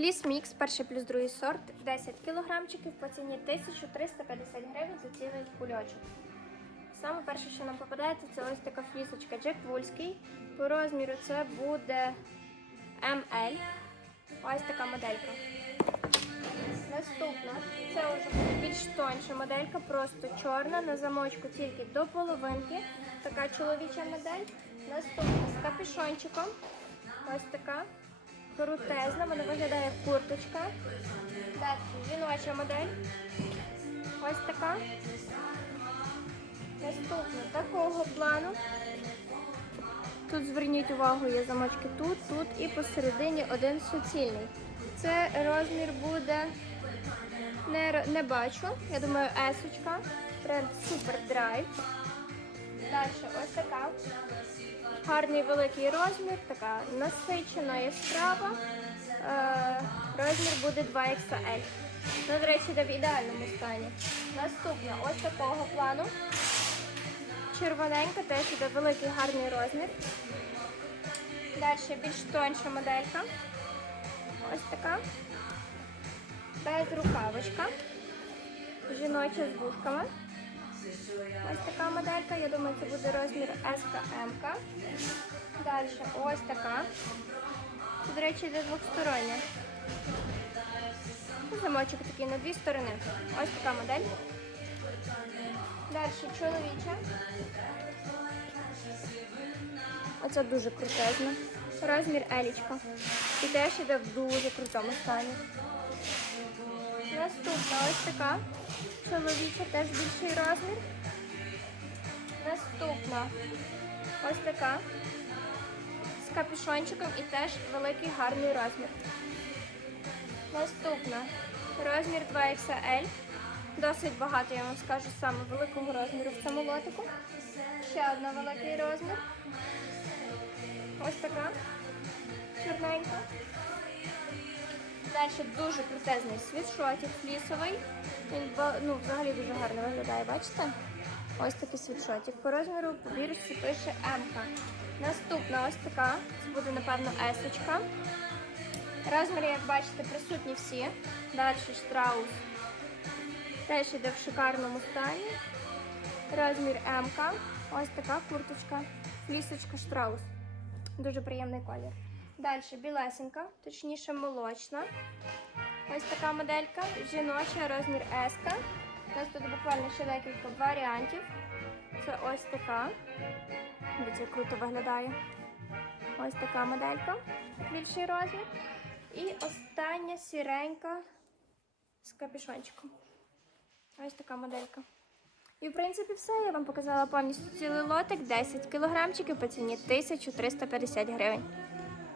Фліс мікс, перший плюс другий сорт, 10 кілограмчиків по ціні 1350 гривень за цілий кульочок. Саме перше, що нам попадається, це ось така флісочка Джек Вульський. По розміру це буде ML. Ось така моделька. Наступна, це вже більш тонша моделька, просто чорна, на замочку тільки до половинки. Така чоловіча модель. Наступна з капюшончиком. Ось така. Крутезна, вона виглядає курточка. Далі жіноча модель. Ось така. Наступна такого плану. Тут зверніть увагу, є замочки тут, тут і посередині один суцільний. Це розмір буде не, не бачу. Я думаю, есочка. Бренд Super Drive. Далі ось така. Гарний великий розмір, така насичена яскрава. Е, розмір буде 2XL. Ну, до речі, йде в ідеальному стані. Наступна ось такого плану. Червоненька, теж іде великий гарний розмір. Далі більш тонша моделька. Ось така. Без рукавочка. Жіноча з вушками. Ось така моделька. Я думаю, це буде розмір СКМ. Далі ось така. До речі, йде двостороння. Замочок такий на дві сторони. Ось така модель. Далі чоловіча. Оце дуже крутезна. Розмір елічка. І теж іде в дуже крутому стані. Наступна ось така. Чоловіча теж більший розмір. Наступна ось така. З капюшончиком і теж великий гарний розмір. Наступна розмір 2XL. Досить багато, я вам скажу, саме великого розміру в цьому лотику. Ще одна великий розмір. Ось така. Чорненька. Далі дуже крутезний світшотик флісовий. Він ну, взагалі дуже гарно виглядає, бачите? Ось такий світшотик. По розміру по бірочці пише М. Наступна ось така. Це буде, напевно, есочка. Розміри, як бачите, присутні всі. Далі штраус. Теж іде в шикарному стані. Розмір М. Ось така курточка. Флісочка штраус. Дуже приємний колір. Далі білесенька, точніше молочна. Ось така моделька. Жіноча, розмір S. У нас тут буквально ще декілька варіантів. Це ось така. Дивіться, круто виглядає. Ось така моделька. Більший розмір. І остання сіренька з капюшончиком. Ось така моделька. І в принципі все. Я вам показала повністю цілий лотик, 10 кілограмчиків по ціні 1350 гривень.